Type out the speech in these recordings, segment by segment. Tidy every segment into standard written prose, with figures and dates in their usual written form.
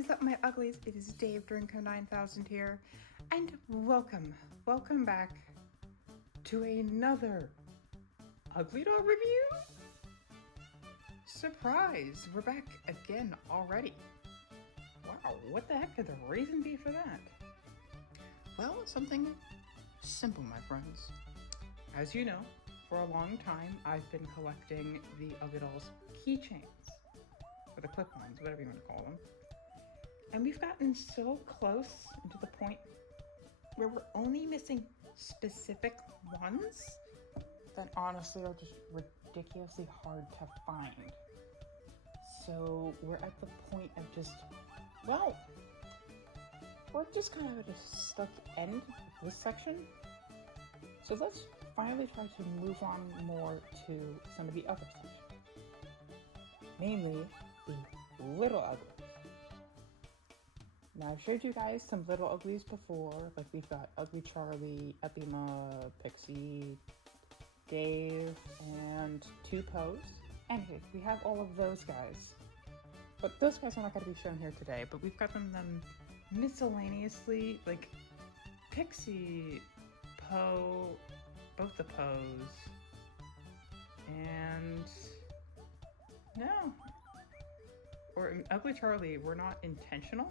is up, my uglies? It is Dave Drinko 9000 here, and welcome back to another Uglydoll review. Surprise, we're back again already. Wow, what the heck could the reason be for that? Well, it's something simple, my friends. As you know, for a long time, I've been collecting the Uglydoll's keychains, or the clip-ons, whatever you want to call them. And we've gotten so close to the point where we're only missing specific ones that honestly are just ridiculously hard to find. So we're at the point of we're just kind of at a stuck end of this section. So let's finally try to move on more to some of the other sections. Mainly the Little Uglies. Now, I've showed you guys some Little Uglies before, like we've got Ugly Charlie, Epima, Pixie, Dave, and 2 Pose. Anyway, we have all of those guys. But those guys are not going to be shown here today, but we've got them miscellaneously, like Pixie, Poe, both the Pose, and Ugly Charlie were not intentional.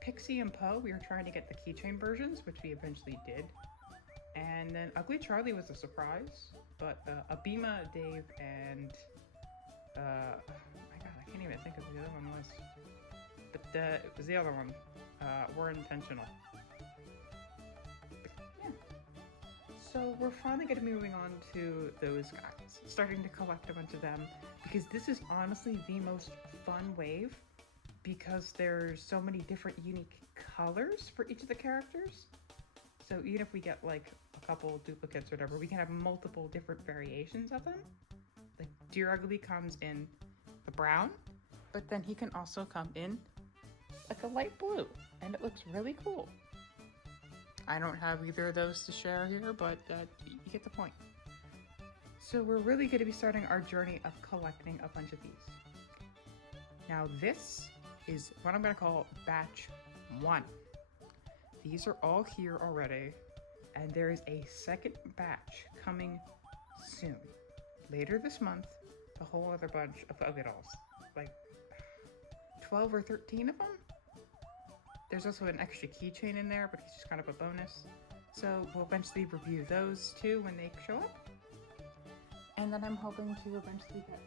Pixie and Poe, we were trying to get the keychain versions, which we eventually did. And then Ugly Charlie was a surprise, but Abima, Dave, and my god, I can't even think of who the other one was. But it was the other one. Were intentional. But, yeah. So we're finally going to be moving on to those guys, starting to collect a bunch of them, because this is honestly the most fun wave. Because there's so many different unique colors for each of the characters. So even if we get like a couple duplicates or whatever, we can have multiple different variations of them. Like Dear Ugly comes in the brown, but then he can also come in like a light blue, and it looks really cool. I don't have either of those to share here, but you get the point. So we're really going to be starting our journey of collecting a bunch of these. Now this is what I'm going to call batch 1. These are all here already, and there is a second batch coming soon. Later this month, a whole other bunch of Ugglydolls, like 12 or 13 of them. There's also an extra keychain in there, but it's just kind of a bonus. So we'll eventually review those too when they show up. And then I'm hoping to eventually get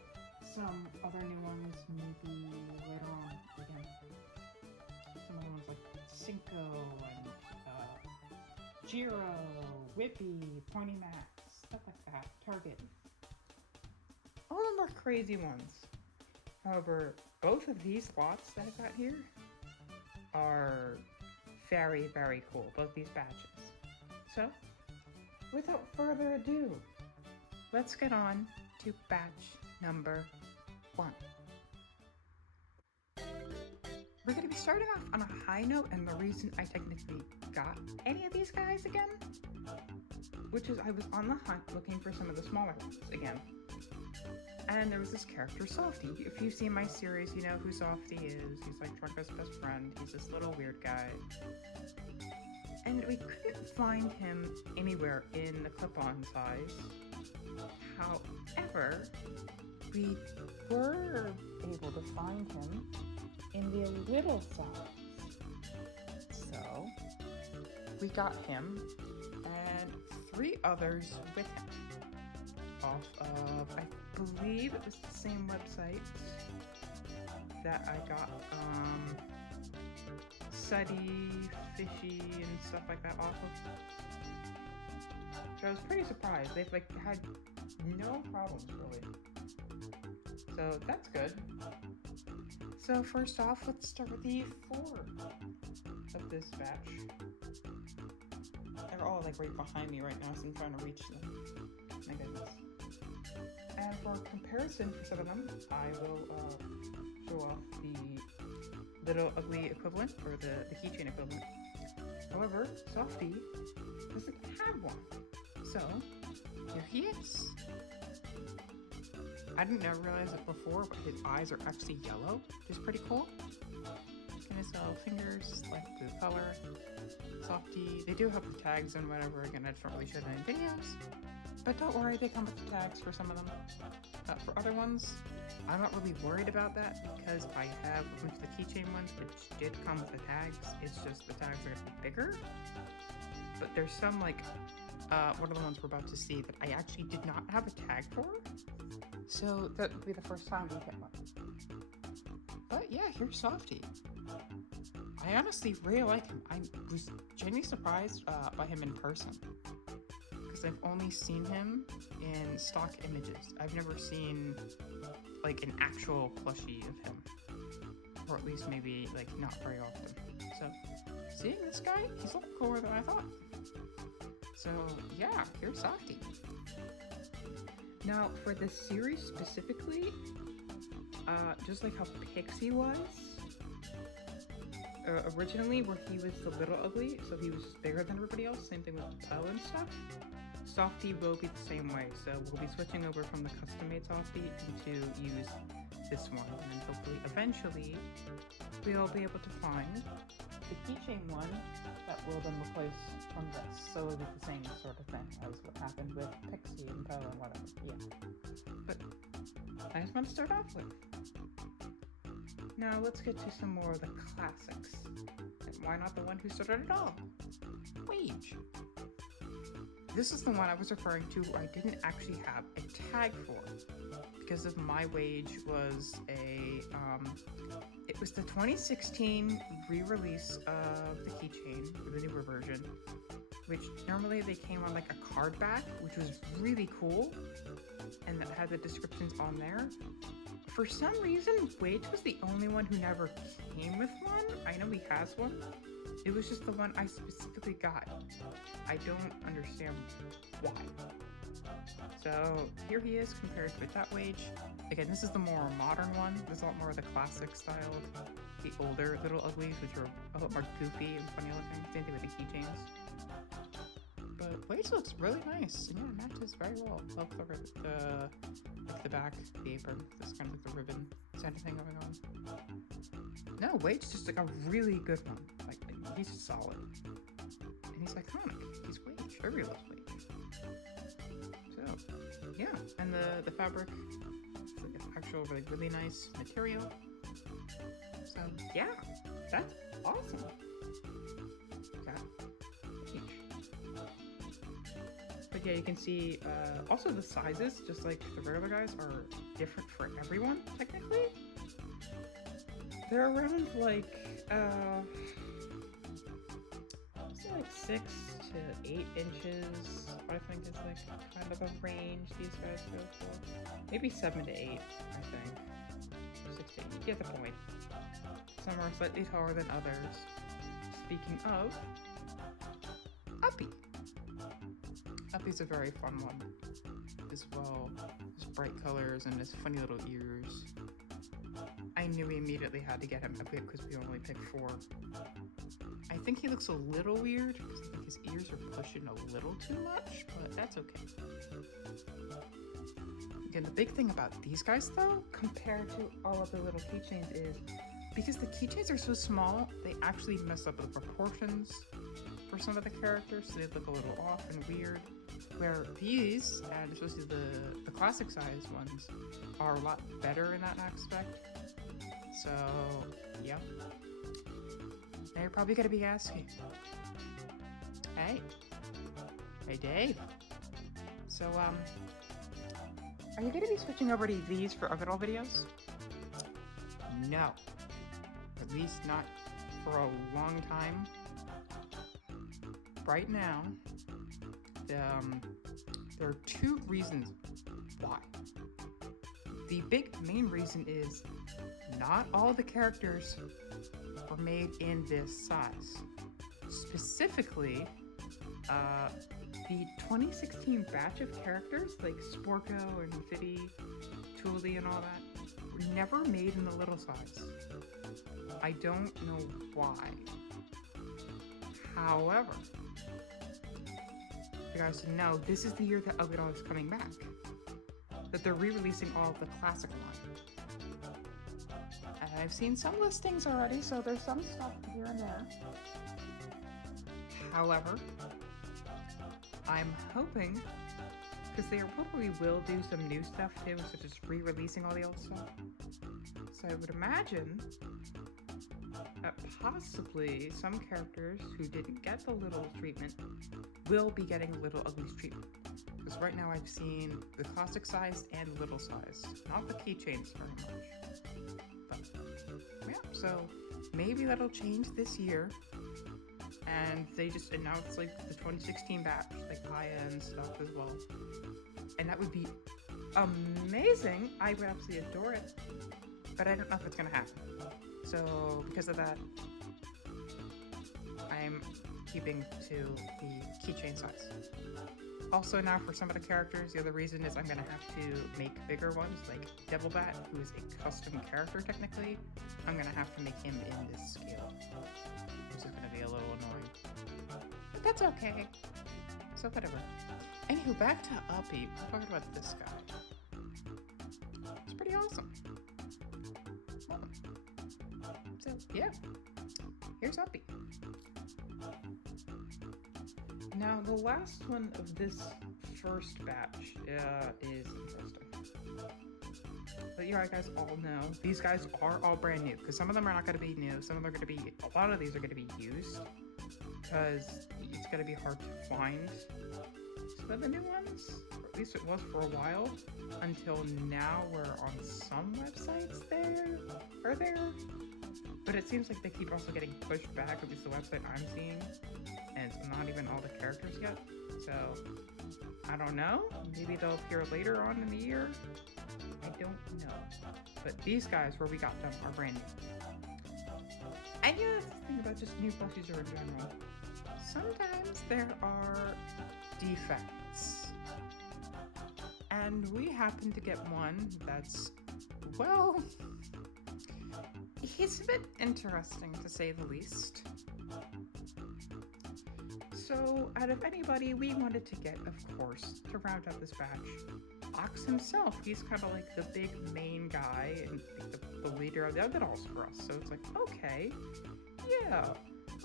some other new ones, maybe later on again. Some other ones like Cinco and Jiro, Whippy, Pointy Max, stuff like that, Target. All of them are crazy ones. However, both of these lots that I've got here are very, very cool, both these batches. So, without further ado, let's get on to batch number 1. We're going to be starting off on a high note, and the reason I technically got any of these guys again, which is I was on the hunt looking for some of the smaller ones again. And there was this character, Softy. If you've seen my series, you know who Softy is. He's like Trunka's best friend. He's this little weird guy. And we couldn't find him anywhere in the clip-on size. However, we were able to find him in the little size. So we got him and 3 others with him off of, I believe it was the same website that I got Suddy, Fishy, and stuff like that off of. So I was pretty surprised. They've like had no problems really. So that's good. So first off, let's start with the 4 of this batch. They're all like right behind me right now, so I'm trying to reach them. My goodness. And for comparison for some of them, I will show off the Little Ugly equivalent, or the keychain equivalent. However, Softy doesn't have one. So, here he is. I didn't realize it before, but his eyes are actually yellow, which is pretty cool. Nice little fingers, like blue color. Softy. They do have the tags and whatever. Again, I just don't really show them in videos. But don't worry, they come with the tags for some of them. For other ones, I'm not really worried about that because I have a bunch of the keychain ones which did come with the tags. It's just the tags are going to be bigger. But there's some like one of the ones we're about to see that I actually did not have a tag for. So that would be the first time we get one. But yeah, here's Softy. I honestly really like him. I was genuinely surprised by him in person. Because I've only seen him in stock images. I've never seen like an actual plushie of him. Or at least maybe like not very often. So seeing this guy, he's a little cooler than I thought. So yeah, here's Softy. Now for this series specifically, just like how Pixie was, originally where he was the little ugly, so he was just bigger than everybody else, same thing with Poe and stuff. Softy will be the same way, so we'll be switching over from the custom-made Softy to use this one, and then hopefully eventually we'll be able to find the keychain one that will then replace from this, so it'll be the same sort of thing as what happened with Pixie and Poe and whatever, yeah. But I just want to start off with. Now let's get to some more of the classics. And why not the one who started it all? Wage. This is the one I was referring to where I didn't actually have a tag for. Because of my Wage was it was the 2016 re-release of the keychain, the newer version, which normally they came on like a card back, which was really cool, and that had the descriptions on there. For some reason, Wage was the only one who never came with one. I know he has one. It was just the one I specifically got. I don't understand why. So here he is compared with that Wage. Again, this is the more modern one. There's a lot more of the classic style. The older Little Uglies, which are a lot more goofy and funny looking. Same thing with the keychains. But Wage looks really nice. And yeah, it matches very well. Love the back, the apron. This kind of like the ribbon kind of thing going on. No, Wage is just like a really good one. Like he's solid. And he's iconic. He's Wage. Everybody loves Wage. So, yeah. And the fabric, it's like an actual really nice material. So, yeah. That's awesome. That Wage. But yeah, you can see also the sizes, just like the regular guys, are different for everyone, technically. They're around like, say like 6 to 8 inches, I think is like kind of a range these guys go for. Maybe 7 to 8, I think. 6 to 8, you get the point. Some are slightly taller than others. Speaking of, Uppy. Uppy's a very fun one as well. His bright colors and his funny little ears. I knew we immediately had to get him Uppy because we only picked 4. I think he looks a little weird because I think his ears are pushing a little too much, but that's okay. Again, the big thing about these guys though, compared to all of the little keychains, is because the keychains are so small, they actually mess up the proportions for some of the characters, so they look a little off and weird. Where these, and especially the classic size ones, are a lot better in that aspect. So, yeah. Now you're probably gonna be asking, hey Dave. So, are you gonna be switching over to these for Uglydoll videos? No. At least not for a long time. Right now, there are 2 reasons why. The main reason is not all the characters were made in this size. Specifically, the 2016 batch of characters like Sporko and Fiddy, Toolie and all that were never made in the little size. I don't know why. However, you guys know this is the year that Uglydoll is coming back. That they're re-releasing all of the classic line. And I I've seen some listings already, so there's some stuff here and there. However, I'm hoping, because they probably will do some new stuff too, such as re-releasing all the old stuff. So I would imagine that possibly some characters who didn't get the Little treatment will be getting the Little Uglies treatment. Because right now I've seen the classic size and little size, not the keychains very much. But yeah, so maybe that'll change this year. And they just announced like the 2016 batch, like Aya and stuff as well. And that would be amazing. I would absolutely adore it. But I don't know if it's gonna happen. So because of that, I'm keeping to the keychain size. Also now for some of the characters, the other reason is I'm gonna have to make bigger ones, like Devilbat, who is a custom character technically. I'm gonna have to make him in this scale, which is gonna be a little annoying. But that's okay. So whatever. Anywho, back to Uppy. We're talking about this guy. It's pretty awesome. Love him. So yeah, here's Uppy. Now, the last one of this first batch is interesting. But you guys all know, these guys are all brand new, because some of them are not going to be new, some of them are going to be, a lot of these are going to be used, because it's going to be hard to find some of the new ones, or at least it was for a while, until now we're on some websites there, but it seems like they keep also getting pushed back, at least the website I'm seeing. And it's not even all the characters yet, so I don't know. Maybe they'll appear later on in the year. I don't know. But these guys, where we got them, are brand new. And yeah, that's the thing about just new plushies or in general. Sometimes there are defects. And we happen to get one that's, well, he's a bit interesting to say the least. So, out of anybody, we wanted to get, of course, to round out this batch, Ox himself. He's kind of like the big main guy and the leader of the Uglydolls for us. So it's like, okay, yeah,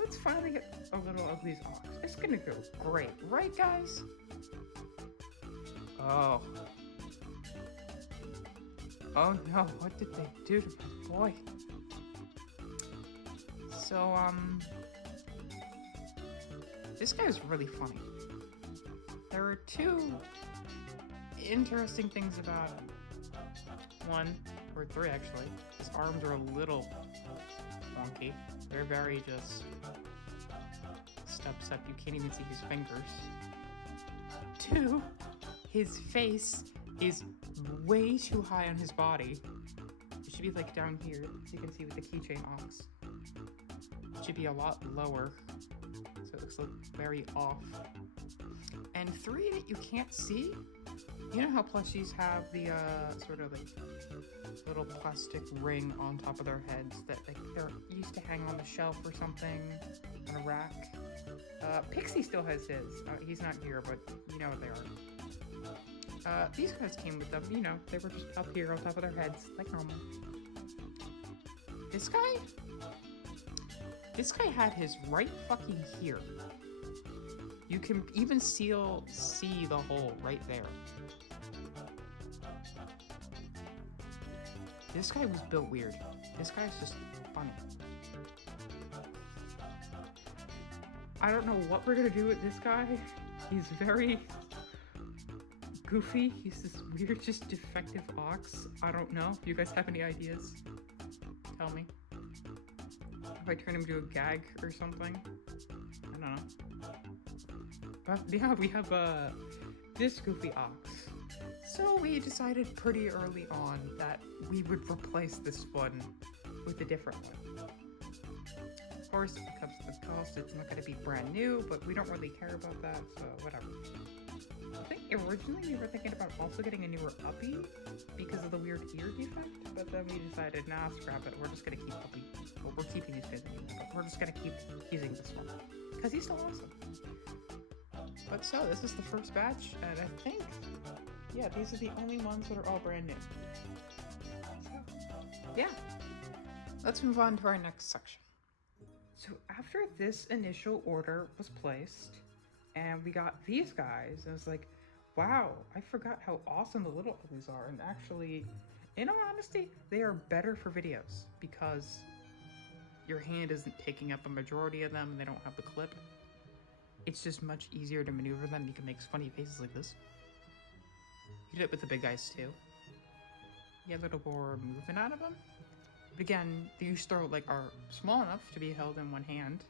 let's finally get a Little Uglies Ox. It's gonna go great, right, guys? Oh no, what did they do to my boy? So, this guy is really funny. There are two interesting things about him. One, or three actually. His arms are a little wonky. They're very just steps up. You can't even see his fingers. Two, his face is way too high on his body. It should be like down here, as you can see with the keychain Ox. It should be a lot lower. So it looks like very off. And three that you can't see, you know how plushies have the sort of like little plastic ring on top of their heads that like they're used to hang on the shelf or something on a rack? Pixie still has his. He's not here, but you know what they are. These guys came with them, you know, they were just up here on top of their heads like normal. This guy had his right fucking here. You can even see the hole right there. This guy was built weird. This guy's just funny. I don't know what we're gonna do with this guy. He's very goofy. He's this weird, just defective Ox. I don't know. If you guys have any ideas, tell me. If I turn him into a gag or something, I don't know. But yeah, we have this goofy Ox. So we decided pretty early on that we would replace this one with a different one. Of course, it comes to the cost. It's not going to be brand new, but we don't really care about that, so whatever. I think originally we were thinking about also getting a newer Uppy because of the weird ear defect, but then we decided, nah, scrap it. We're just going to keep Uppy. Well, we're keeping these guys anyway, but we're just going to keep using this one because he's so awesome. But so, this is the first batch, and I think, yeah, these are the only ones that are all brand new. So, yeah. let's move on to our next section. So after this initial order was placed and we got these guys, I was like, wow, I forgot how awesome the Little Uglies are. And actually, in all honesty, they are better for videos because your hand isn't taking up a majority of them and they don't have the clip. It's just much easier to maneuver them. You can make funny faces like this. You did it with the big guys too. You get a little more movement out of them. But again, these throw are small enough to be held in one hand.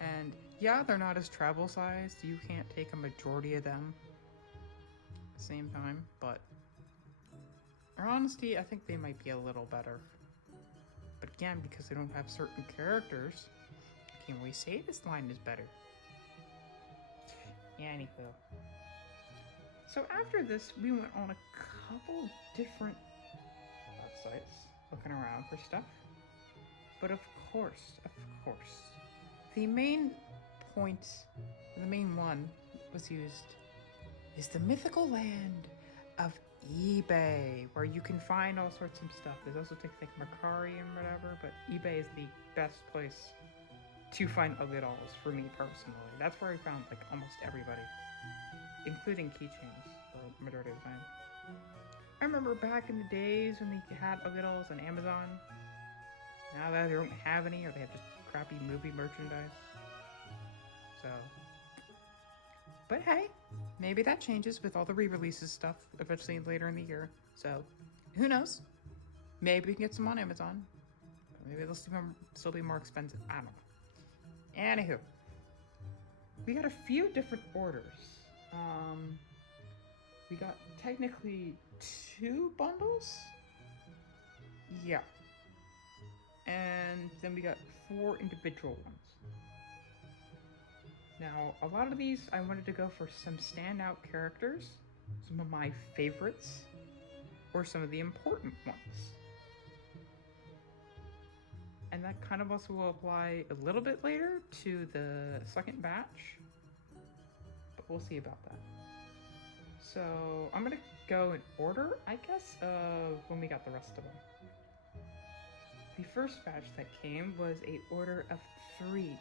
And yeah, they're not as travel sized. You can't take a majority of them at the same time, but in honesty, I think they might be a little better. But again, because they don't have certain characters, can't really say this line is better. Yeah, anywho. So after this, we went on a couple different websites looking around for stuff. But of course, the main point, the main one was used is the mythical land of eBay, where you can find all sorts of stuff. There's also things like Mercari and whatever, but eBay is the best place to find Uglydolls for me personally. That's where I found almost everybody, including keychains for the majority of the time. I remember back in the days when they had Uglydolls on Amazon. Now that they don't have any, or they have just crappy movie merchandise. So, but hey, maybe that changes with all the re-releases stuff eventually later in the year. So, who knows? Maybe we can get some on Amazon. Maybe they'll still be more expensive. I don't know. Anywho, we got a few different orders. We got technically 2 bundles. Yeah. And then we got 4 individual ones. Now, a lot of these, I wanted to go for some standout characters, some of my favorites, or some of the important ones. And that kind of also will apply a little bit later to the second batch, but we'll see about that. So I'm gonna go in order, I guess, of when we got the rest of them. The first batch that came was a order of 3,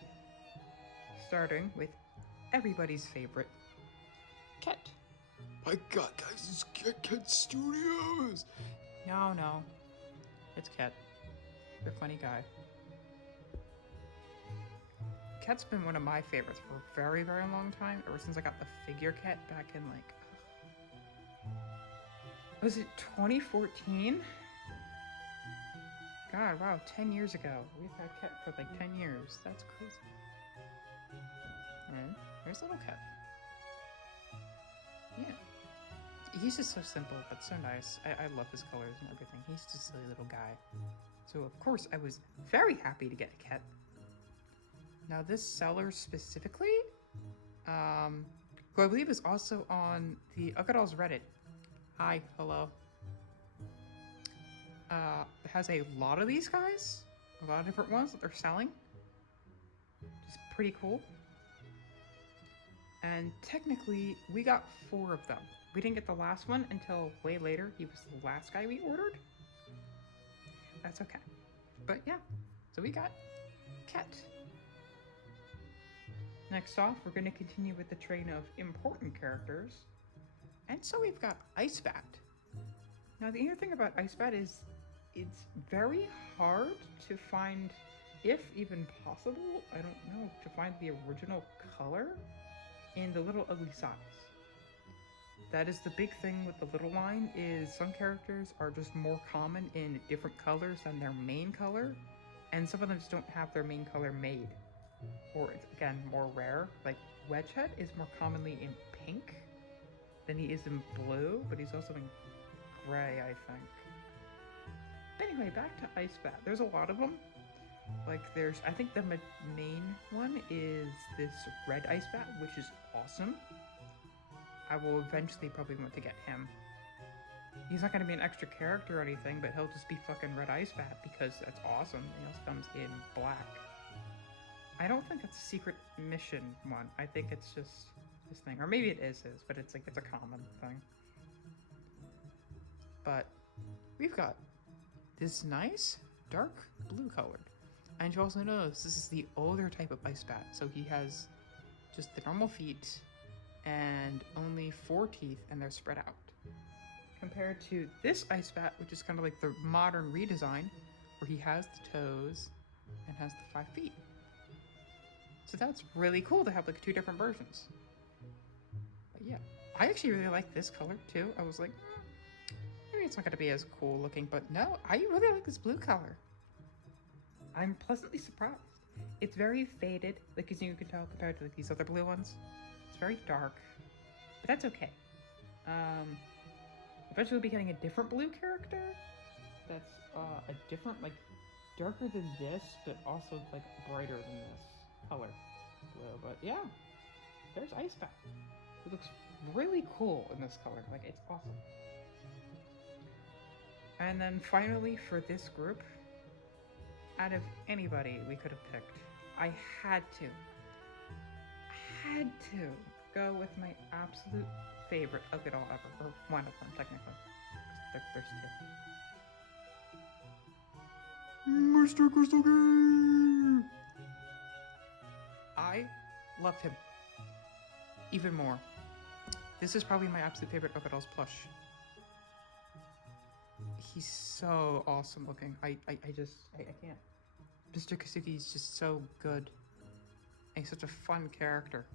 starting with everybody's favorite, Ket. My god, guys, it's Ket Studios! No, it's Ket. You're a funny guy. Ket's been one of my favorites for a very, very long time, ever since I got the figure Ket back in was it 2014? God, wow, 10 years ago. We've had Ket for 10 years. That's crazy. And there's little Ket. Yeah. He's just so simple, but so nice. I love his colors and everything. He's just a silly little guy. So, of course, I was very happy to get a Ket. Now, this seller specifically, who I believe is also on the Uglydolls Reddit. Hi, hello. Has a lot of these guys, a lot of different ones that they're selling, which is pretty cool. And technically, we got 4 of them. We didn't get the last one until way later. He was the last guy we ordered. That's okay. But yeah, so we got Ket. Next off, we're going to continue with the train of important characters. And so we've got Icebat. Now, the other thing about Icebat is it's very hard to find, if even possible, I don't know, to find the original color in the Little Ugly size. That is the big thing with the little line, is some characters are just more common in different colors than their main color, and some of them just don't have their main color made. Or it's, again, more rare. Like, Wedgehead is more commonly in pink than he is in blue, but he's also in gray, I think. But anyway, back to Icebat. There's a lot of them. I think the main one is this red Icebat, which is awesome. I will eventually probably want to get him. He's not going to be an extra character or anything, but he'll just be fucking red Icebat because that's awesome. He also comes in black. I don't think it's a secret mission one. I think it's just his thing. Or maybe it is his, but it's a common thing. But we've got this nice dark blue colored. And you also notice this is the older type of ice bat, so he has just the normal feet and only 4 teeth, and they're spread out. Compared to this ice bat, which is kind of like the modern redesign, where he has the toes and has the 5 feet. So that's really cool to have like 2 different versions. But yeah, I actually really like this color too. I was like, maybe it's not going to be as cool looking, but no, I really like this blue color. I'm pleasantly surprised. It's very faded, like as you can tell compared to like these other blue ones. It's very dark, but that's okay. Eventually we'll be getting a different blue character that's a different, like, darker than this, but also like brighter than this color blue. But yeah, there's Ice Bat. It looks really cool in this color. Like, it's awesome. And then finally for this group, out of anybody we could have picked, I had to go with my absolute favorite Uglydoll ever, or one of them technically. There's 2. Mr. Crystal Game! I love him even more. This is probably my absolute favorite Uglydolls plush. He's so awesome looking. I can't. Mr. Kasugi is just so good. And he's such a fun character.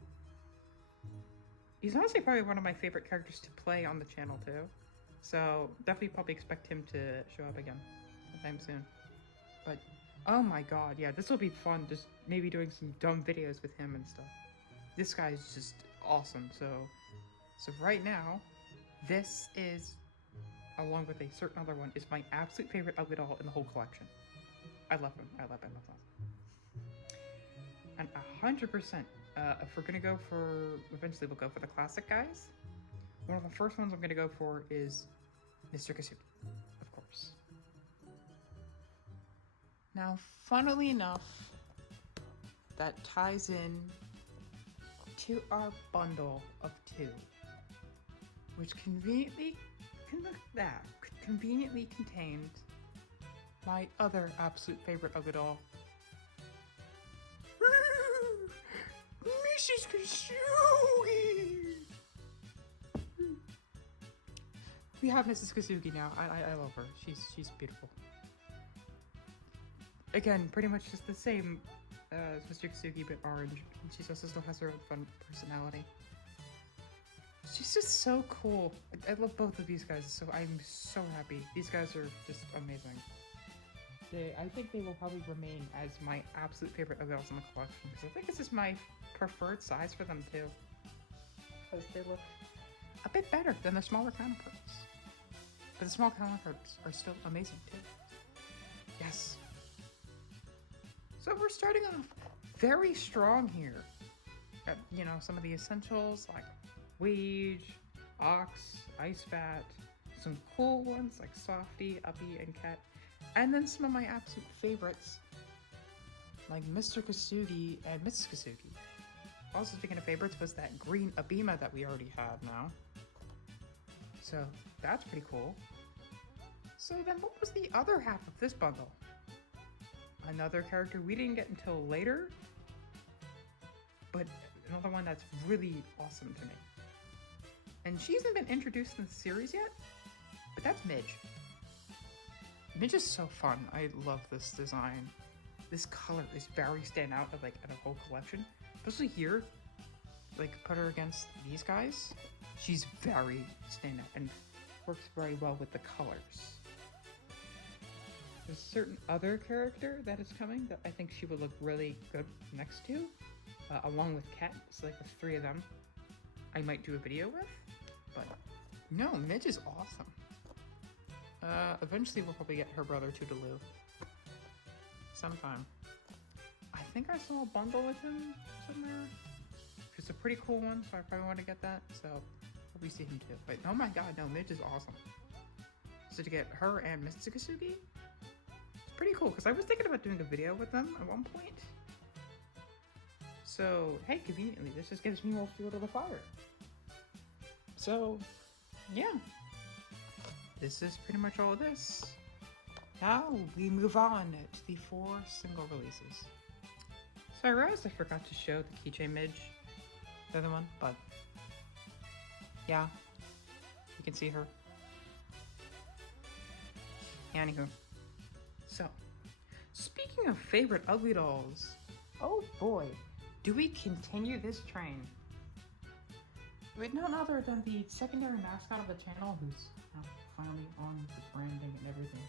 He's honestly probably one of my favorite characters to play on the channel too. So definitely probably expect him to show up again sometime soon. But oh my god, yeah, this will be fun, just maybe doing some dumb videos with him and stuff. This guy is just awesome. So right now, this is, along with a certain other one, is my absolute favorite Uglydoll in the whole collection. I love him. I love him. And 100%, if we're gonna go for, eventually we'll go for the classic guys. One of the first ones I'm gonna go for is Mr. Kasugi, of course. Now, funnily enough, that ties in to our bundle of 2, which conveniently contained my other absolute favorite Uglydoll, Mrs. Kasugi! We have Mrs. Kasugi now. I love her. She's beautiful. Again, pretty much just the same as Mr. Kasugi, but orange. And she also still has her own fun personality. She's just so cool. I love both of these guys, so I'm so happy. These guys are just amazing. I think they will probably remain as my absolute favorite Uglydolls in the collection, because I think this is my preferred size for them too. Because they look a bit better than their smaller counterparts. But the small counterparts are still amazing too. Yes. So we're starting off very strong here. You know, some of the essentials like Wage, Ox, Ice Bat, some cool ones like Softy, Uppy, and Cat, and then some of my absolute favorites like Mr. Kasugi and Mrs. Kasugi. Also, speaking of favorites, was that green Abima that we already have now. So that's pretty cool. So then what was the other half of this bundle? Another character we didn't get until later, but another one that's really awesome to me. And she hasn't been introduced in the series yet, but that's Midge. Midge is so fun. I love this design. This color is very standout of like in a whole collection. Especially here, like put her against these guys. She's very standout and works very well with the colors. There's a certain other character that is coming that I think she would look really good next to, along with Cat. So like the 3 of them, I might do a video with. But no, Midge is awesome. Eventually we'll probably get her brother Toodaloo sometime. I think I saw a bundle with him somewhere. It's a pretty cool one, so I probably want to get that. So probably see him too. But oh my god, no, Midge is awesome. So to get her and Mr. Kasugi, it's pretty cool because I was thinking about doing a video with them at one point. So hey, conveniently, this just gives me more fuel to the fire. So yeah, this is pretty much all of this. Now we move on to the 4 single releases. So I realized I forgot to show the keychain midge, the other one, but yeah, you can see her. Anywho, so speaking of favorite ugly dolls, oh boy, do we continue this train with none other than the secondary mascot of the channel, who's finally on with the branding and everything.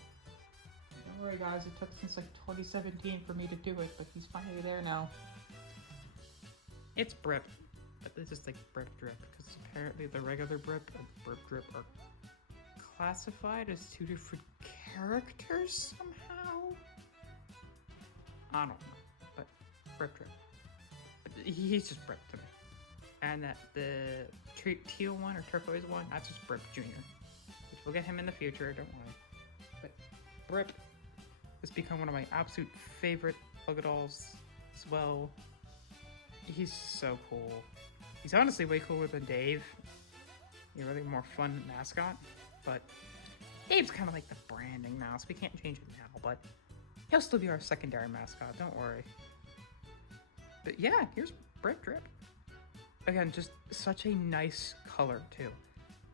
Don't worry guys, it took since like 2017 for me to do it, but he's finally there now. It's Brip, but this is like Brip Drip, because apparently the regular Brip and Brip Drip are classified as 2 different characters somehow? I don't know, but Brip Drip. But he's just Brip to me. And that the teal one or turquoise one, that's just Brip Jr. Which we'll get him in the future, don't worry. But Brip has become one of my absolute favorite Uglydolls as well. He's so cool. He's honestly way cooler than Dave. He's a really more fun mascot, but Dave's kind of like the branding now, so we can't change it now, but he'll still be our secondary mascot, don't worry. But yeah, here's Brip Drip. Again, just such a nice color too.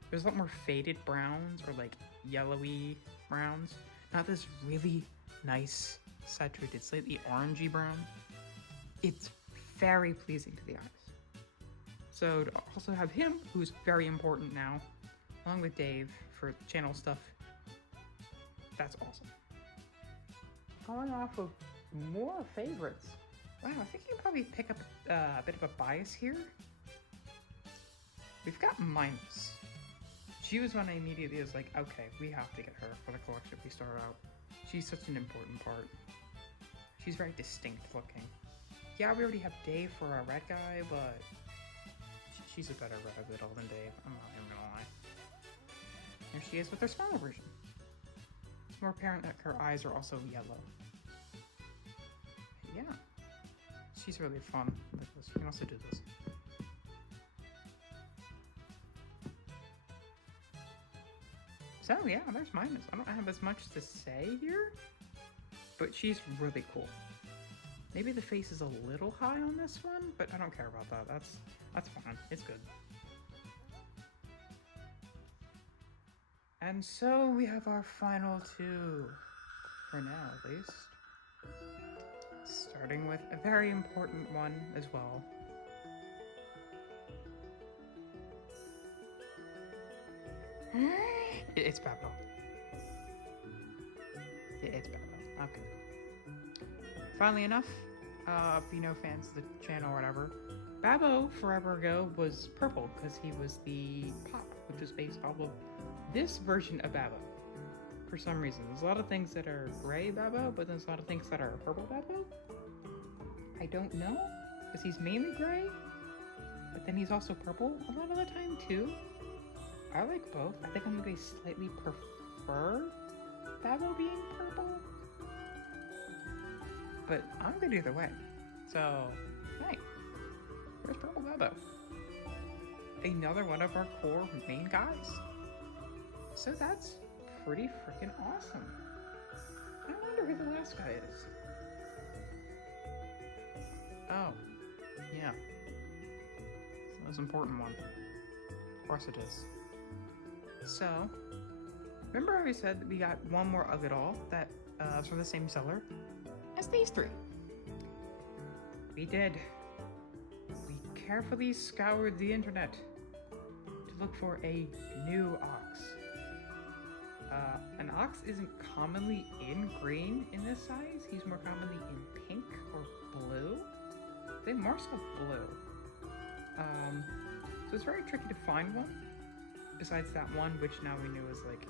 There's a lot more faded browns or like yellowy browns. Not this really nice saturated, slightly orangey brown. It's very pleasing to the eyes. So to also have him, who's very important now, along with Dave for channel stuff, that's awesome. Going off of more favorites. Wow, I think you can probably pick up a bit of a bias here. We've got Minus. She was one I immediately was like, okay, we have to get her for the collection we start out. She's such an important part. She's very distinct looking. Yeah, we already have Dave for our red guy, but she's a better red Uglydoll than Dave. I'm not even gonna lie. There she is with her smaller version. It's more apparent that her eyes are also yellow. But yeah, she's really fun with this. You can also do this. So yeah, there's Minus. I don't have as much to say here, but she's really cool. Maybe the face is a little high on this one, but I don't care about that. That's fine. It's good. And so we have our final 2, for now at least. Starting with a very important one as well. It's Babbo. Yeah, it's Babbo. Okay. Finally enough, if you know fans of the channel or whatever, Babbo forever ago was purple because he was the pop, which is based off of this version of Babbo. For some reason, there's a lot of things that are gray Babbo, but there's a lot of things that are purple Babbo. I don't know, because he's mainly gray, but then he's also purple a lot of the time too. I like both. I think I'm gonna slightly prefer Babbo being purple, but I'm good either way. So, hey, here's Purple Babbo. Another one of our core main guys. So that's pretty freaking awesome. I wonder who the last guy is. Oh, yeah. It's the most important one. Of course it is. So, remember how we said that we got one more Uglydoll that is from the same seller as these 3? We did. We carefully scoured the internet to look for a new ox. An ox isn't commonly in green in this size. He's more commonly in pink or blue. I think more so blue. So it's very tricky to find one. Besides that one, which now we knew was like,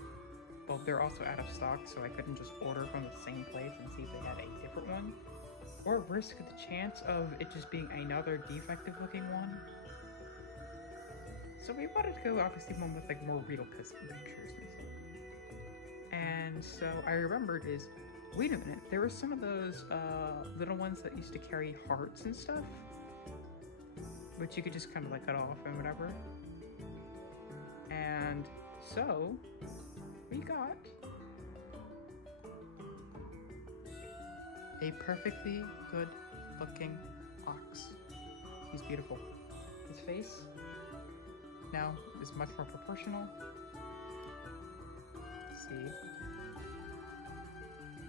well, they're also out of stock, so I couldn't just order from the same place and see if they had a different one. Or risk the chance of it just being another defective looking one. So we wanted to go obviously one with like more real pictures and stuff. And so I remembered is, wait a minute, there were some of those little ones that used to carry hearts and stuff, which you could just kind of like cut off and whatever. And so we got a perfectly good looking ox. He's beautiful. His face now is much more proportional. Let's see.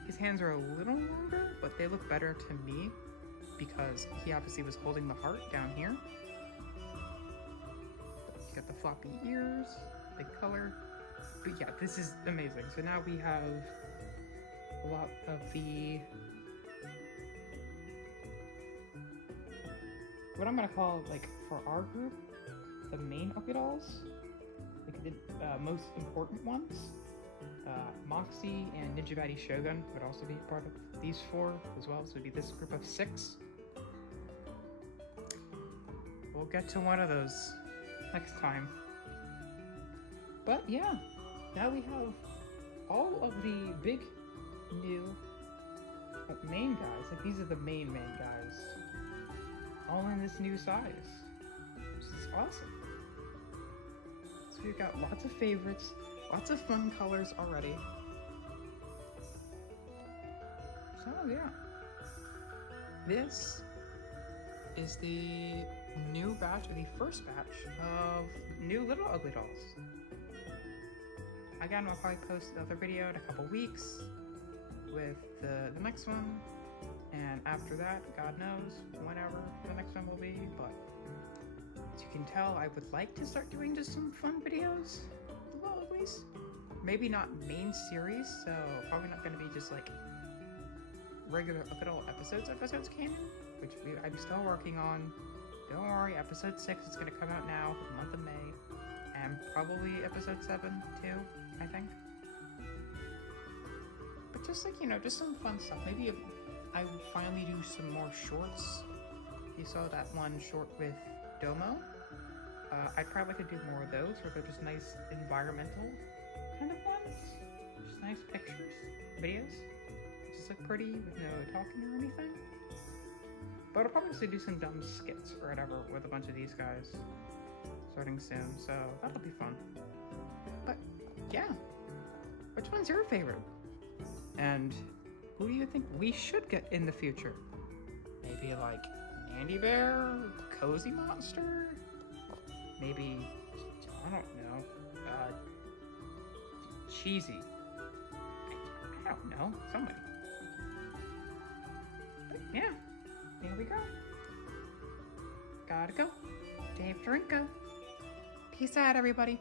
His hands are a little longer, but they look better to me because he obviously was holding the heart down here. He's got the floppy ears, big color. But yeah, this is amazing. So now we have a lot of the, what I'm gonna call, like, for our group, the main Ugly-Dolls, like the most important ones. Moxie and Ninja Batty Shogun would also be part of these four as well, so it'd be this group of 6. We'll get to one of those next time. But yeah, now we have all of the big new main guys. Like, these are the main guys, all in this new size, which is awesome. So we've got lots of favorites, lots of fun colors already. So yeah, this is the new batch, or the first batch of new Little Ugly Dolls. Again, we'll probably post another video in a couple weeks with the next one, and after that, God knows whenever the next one will be. But as you can tell, I would like to start doing just some fun videos, Little Uglies. Maybe not main series, so probably not going to be just like regular Ugly-Doll episodes canon, which I'm still working on. Don't worry, episode 6 is going to come out now for the month of May, and probably episode 7 too, I think. But just like, you know, just some fun stuff. Maybe I will finally do some more shorts. You saw that one short with Domo. I'd probably like to do more of those, where they're just nice environmental kind of ones. Just nice pictures, videos. Just look pretty with no talking or anything. But I'll probably just do some dumb skits or whatever with a bunch of these guys starting soon, so that'll be fun. But yeah, which one's your favorite? And who do you think we should get in the future? Maybe like Andy Bear, Cozy Monster, maybe, I don't know, Cheesy. I don't know, somebody. But yeah, here we go. Gotta go. Dave Drinko. Peace out, everybody.